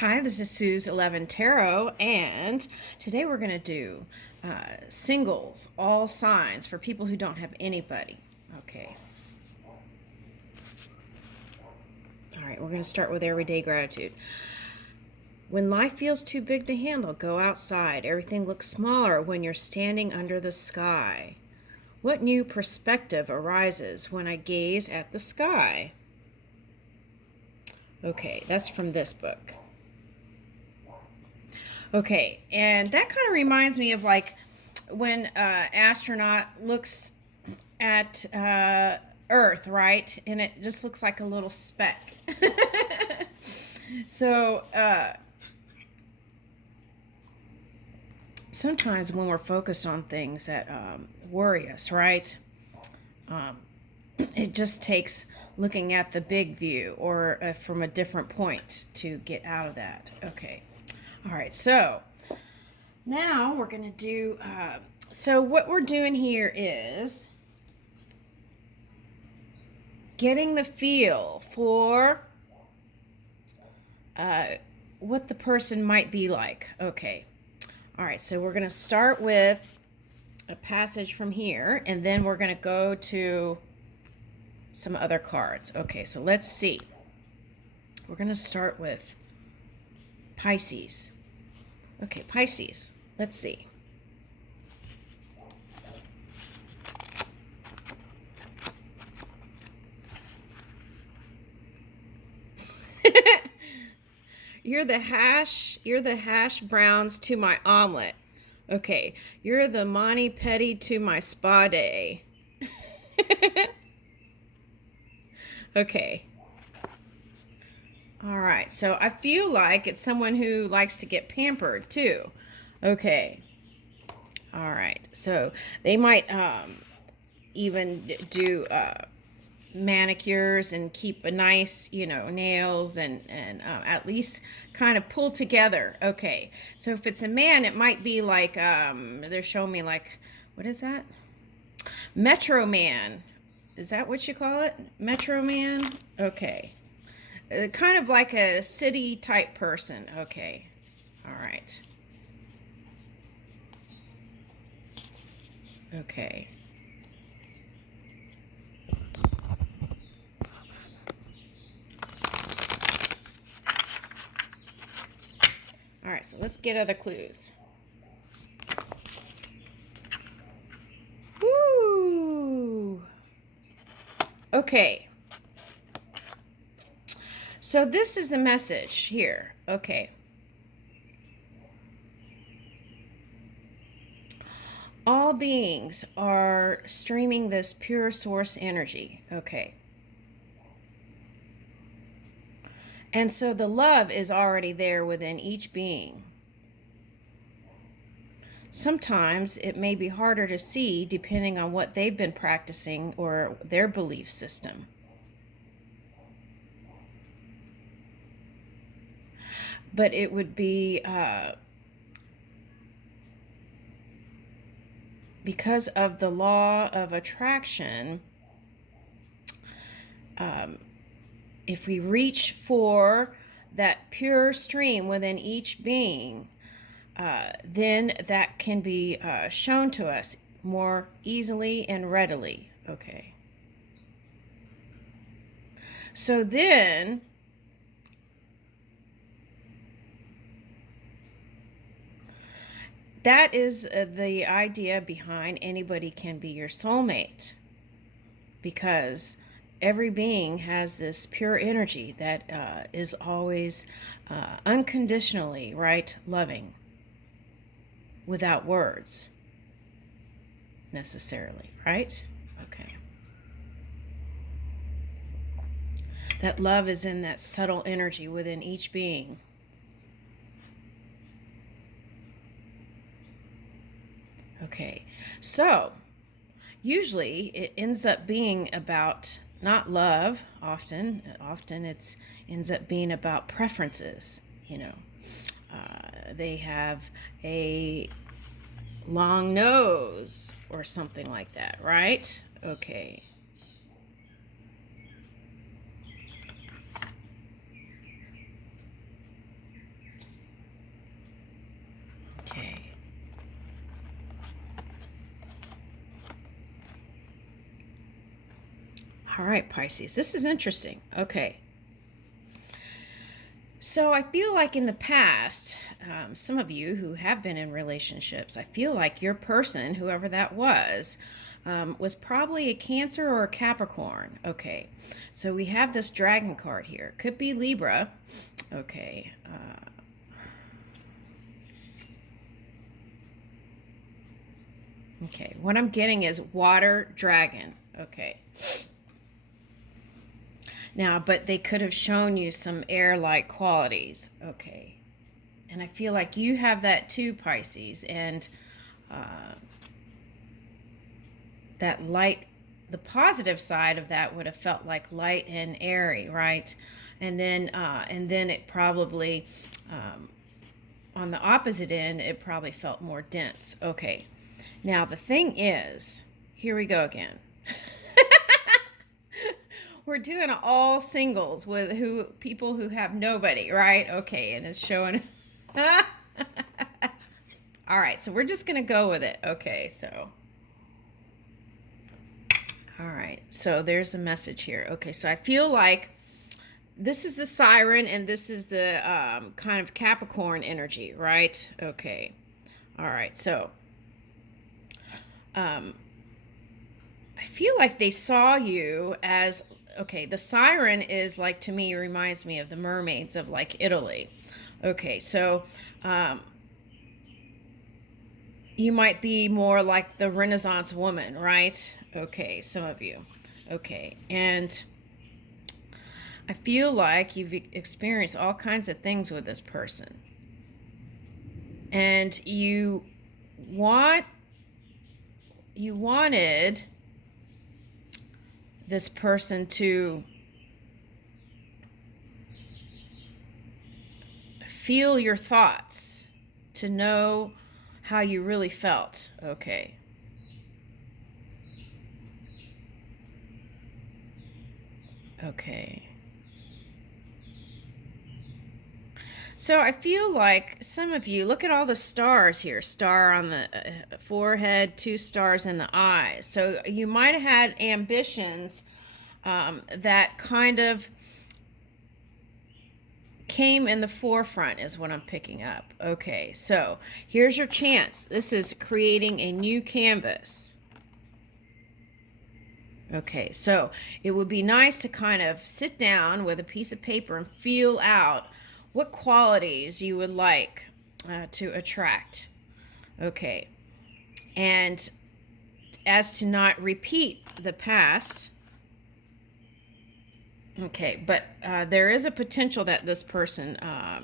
Hi, this is Sue's 11 Tarot, and today we're going to do singles, all signs for people who don't have anybody. Okay. All right, we're going to start with everyday gratitude. When life feels too big to handle, go outside. Everything looks smaller when you're standing under the sky. What new perspective arises when I gaze at the sky? Okay, that's from this book. Okay, and that kind of reminds me of like when astronaut looks at Earth, right? And it just looks like a little speck. So sometimes when we're focused on things that worry us, right? It just takes looking at the big view or from a different point to get out of that. Okay. All right, so now we're going to do, so what we're doing here is getting the feel for what the person might be like. Okay. All right, so we're going to start with a passage from here, and then we're going to go to some other cards. Okay, so let's see. We're going to start with Pisces. Okay, Pisces. Let's see. You're the hash browns to my omelet. Okay, you're the mani pedi to my spa day. Okay. All right, so I feel like it's someone who likes to get pampered too. Okay. All right, so they might even do manicures and keep a nice, nails and at least kind of pull together. Okay, so if it's a man, it might be like they're showing me like, what is that? Metro Man. Is that what you call it? Metro Man? Okay. Kind of like a city type person. Okay. All right. Okay. All right, so let's get other clues. Woo! Okay. So this is the message here. Okay. All beings are streaming this pure source energy. Okay. And so the love is already there within each being. Sometimes it may be harder to see depending on what they've been practicing or their belief system. But it would be because of the law of attraction, if we reach for that pure stream within each being, then that can be shown to us more easily and readily. Okay. So then, that is the idea behind anybody can be your soulmate, because every being has this pure energy that is always unconditionally, right, loving, without words necessarily, right? Okay. That love is in that subtle energy within each being. Okay, so usually it ends up being about not love. Often it ends up being about preferences. They have a long nose or something like that, right? Okay. Okay. All right, Pisces. This is interesting. Okay. So I feel like in the past, some of you who have been in relationships, I feel like your person, whoever that was probably a Cancer or a Capricorn. Okay. So we have this dragon card here. Could be Libra. Okay. Okay. What I'm getting is water dragon. Okay. Now, but they could have shown you some air-like qualities. Okay. And I feel like you have that too, Pisces. And that light, the positive side of that would have felt like light and airy, right? And then it probably, on the opposite end, it probably felt more dense. Okay. Now, the thing is, here we go again. We're doing all singles with people who have nobody, right? Okay, and it's showing. All right, so we're just gonna go with it. Okay, so. All right, so there's a message here. Okay, so I feel like this is the siren and this is the kind of Capricorn energy, right? Okay. All right, so I feel like they saw you as, okay, the siren is like, to me, reminds me of the mermaids of like Italy. Okay, so you might be more like the Renaissance woman, right? Okay, some of you. Okay, and I feel like you've experienced all kinds of things with this person. And you wanted this person to feel your thoughts, to know how you really felt. Okay. Okay. So I feel like some of you, look at all the stars here. Star on the forehead, 2 stars in the eyes. So you might have had ambitions that kind of came in the forefront is what I'm picking up. Okay, so here's your chance. This is creating a new canvas. Okay, so it would be nice to kind of sit down with a piece of paper and feel out what qualities you would like to attract. Okay, and as to not repeat the past. Okay, but there is a potential that this person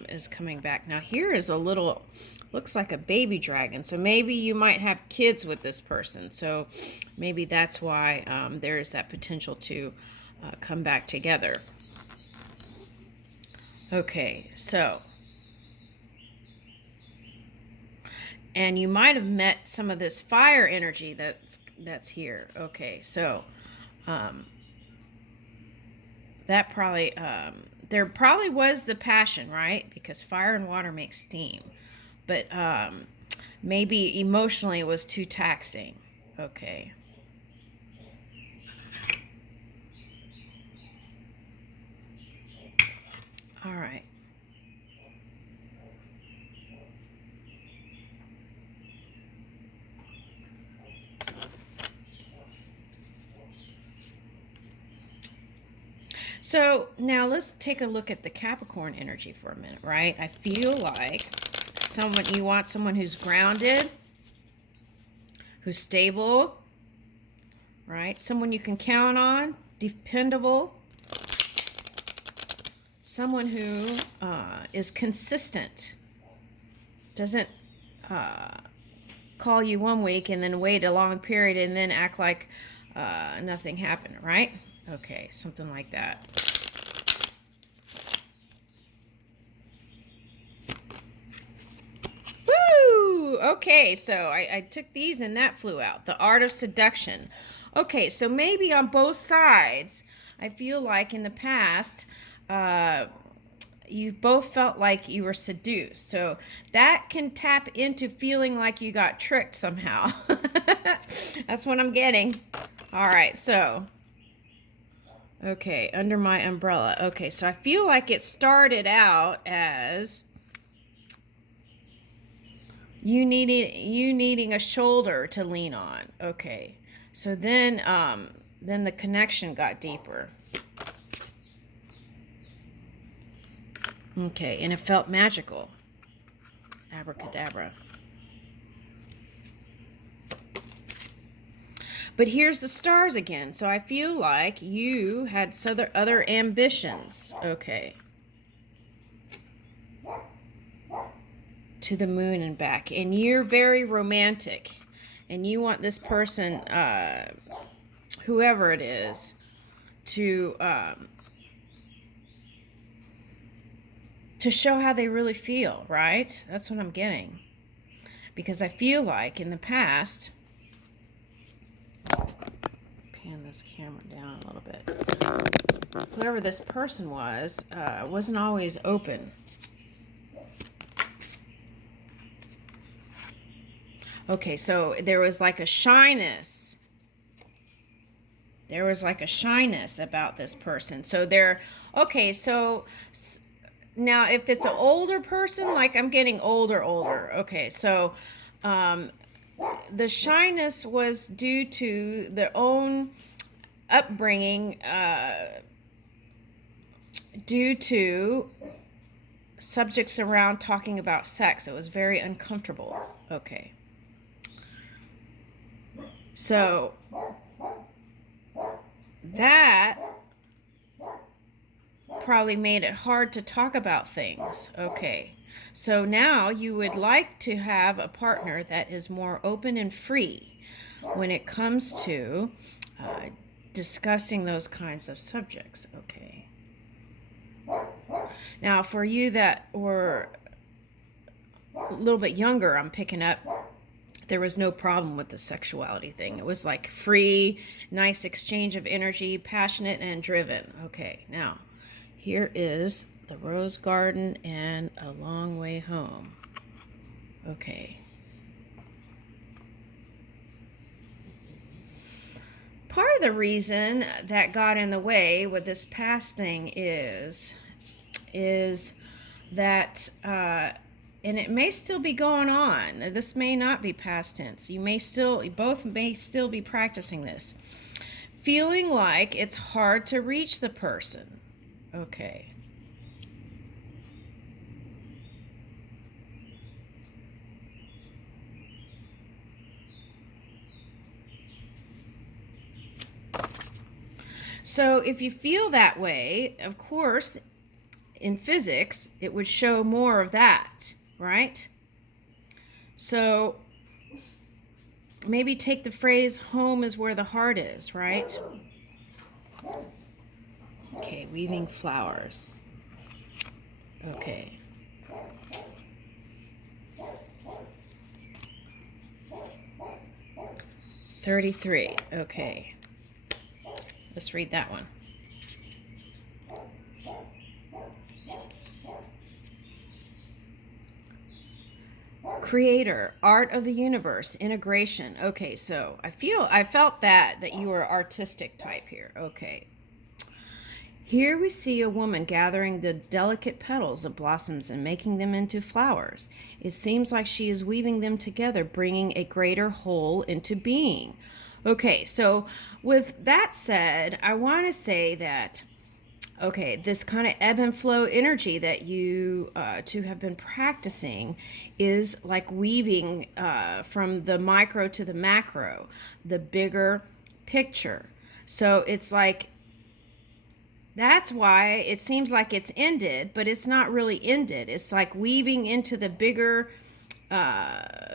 is coming back. Now here is a little, looks like a baby dragon. So maybe you might have kids with this person. So maybe that's why there is that potential to come back together. Okay, so. And you might have met some of this fire energy that's here. Okay, so. That probably, there probably was the passion, right? Because fire and water make steam. But maybe emotionally it was too taxing. Okay. All right. So now let's take a look at the Capricorn energy for a minute, right? I feel like you want someone who's grounded, who's stable, right? Someone you can count on, dependable, someone who is consistent, doesn't call you one week and then wait a long period and then act like nothing happened, right? Okay, something like that. Woo! Okay, so I took these and that flew out. The art of seduction. Okay, so maybe on both sides, I feel like in the past, you both felt like you were seduced. So that can tap into feeling like you got tricked somehow. That's what I'm getting. All right, so okay, under my umbrella. Okay, so I feel like it started out as you needing a shoulder to lean on. Okay. So then the connection got deeper. Okay, and it felt magical. Abracadabra. But here's the stars again. So I feel like you had other ambitions. Okay. To the moon and back. And you're very romantic. And you want this person, whoever it is, to show how they really feel, right? That's what I'm getting. Because I feel like in the past, pan this camera down a little bit, whoever this person was, wasn't always open. Okay, so there was like a shyness. There was like a shyness about this person. So okay, so now if it's an older person, like I'm getting older. Okay, so the shyness was due to their own upbringing, due to subjects around talking about sex. It was very uncomfortable. Okay. So that probably made it hard to talk about things. Okay. So now you would like to have a partner that is more open and free when it comes to discussing those kinds of subjects. Okay. Now, for you that were a little bit younger, I'm picking up, there was no problem with the sexuality thing. It was like free, nice exchange of energy, passionate and driven. Okay, now here is the rose garden and a long way home. Okay. Part of the reason that got in the way with this past thing is that and it may still be going on. This may not be past tense. You both may still be practicing this. Feeling like it's hard to reach the person. Okay. So if you feel that way, of course, in physics, it would show more of that, right? So maybe take the phrase, home is where the heart is, right? Okay, weaving flowers. Okay. $33. Okay. Let's read that one. Creator, art of the universe, integration. Okay, so I felt that you were artistic type here. Okay. Here we see a woman gathering the delicate petals of blossoms and making them into flowers. It seems like she is weaving them together, bringing a greater whole into being. Okay, so with that said, I want to say that, okay, this kind of ebb and flow energy that you two have been practicing is like weaving from the micro to the macro, the bigger picture. So it's like, that's why it seems like it's ended, but it's not really ended. It's like weaving into the bigger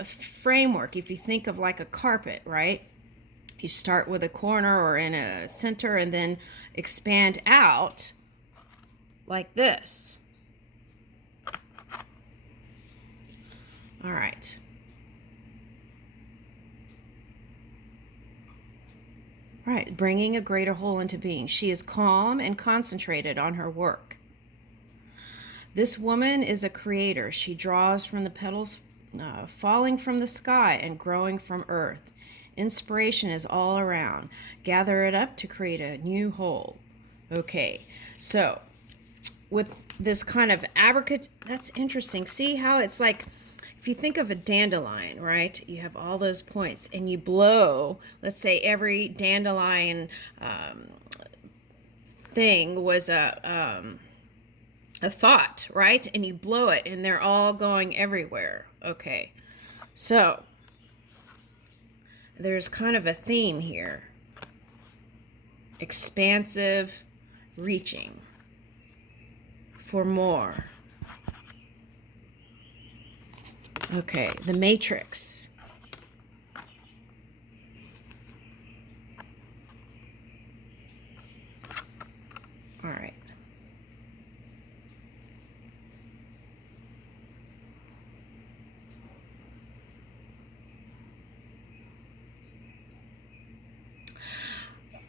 framework. If you think of like a carpet, right? You start with a corner or in a center and then expand out like this. All right. Right, bringing a greater whole into being. She is calm and concentrated on her work. This woman is a creator. She draws from the petals falling from the sky and growing from earth. Inspiration is all around. Gather it up to create a new whole. Okay, so with this kind of that's interesting. See how it's like, if you think of a dandelion, right? You have all those points, and you blow, let's say every dandelion thing was a thought, right? And you blow it, and they're all going everywhere. Okay, so there's kind of a theme here. Expansive, reaching for more. Okay, the Matrix. All right.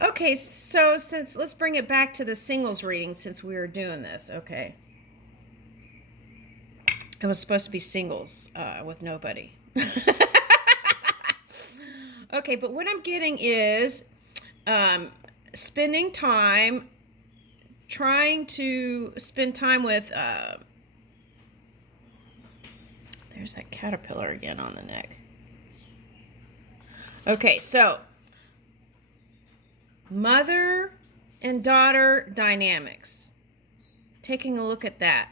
Okay, so let's bring it back to the singles reading since we were doing this. Okay. It was supposed to be singles with nobody. Okay, but what I'm getting is spending time, trying to spend time with, there's that caterpillar again on the neck. Okay, so mother and daughter dynamics. Taking a look at that.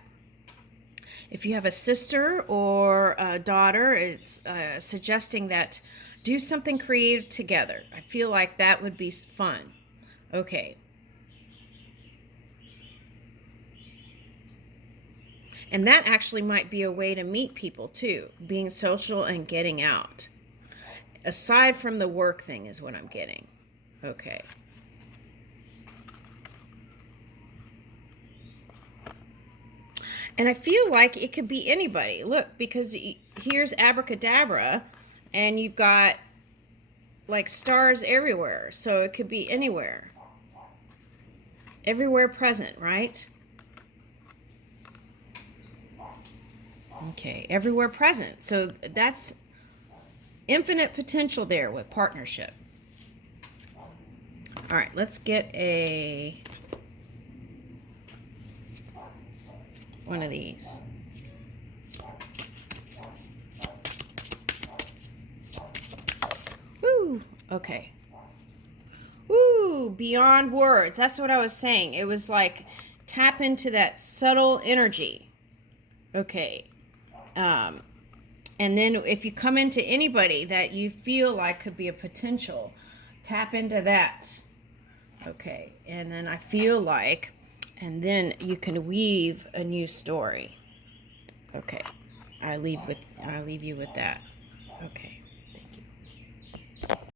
If you have a sister or a daughter, it's suggesting that do something creative together. I feel like that would be fun. Okay. And that actually might be a way to meet people too, being social and getting out. Aside from the work thing is what I'm getting. Okay. And I feel like it could be anybody. Look, because here's abracadabra, and you've got like stars everywhere. So it could be anywhere. Everywhere present, right? Okay, everywhere present. So that's infinite potential there with partnership. All right, let's get one of these. Woo, okay. Woo, beyond words. That's what I was saying. It was like tap into that subtle energy. Okay. And then if you come into anybody that you feel like could be a potential, tap into that. Okay. And then I feel like, and then you can weave a new story. Okay. I leave you with that. Okay.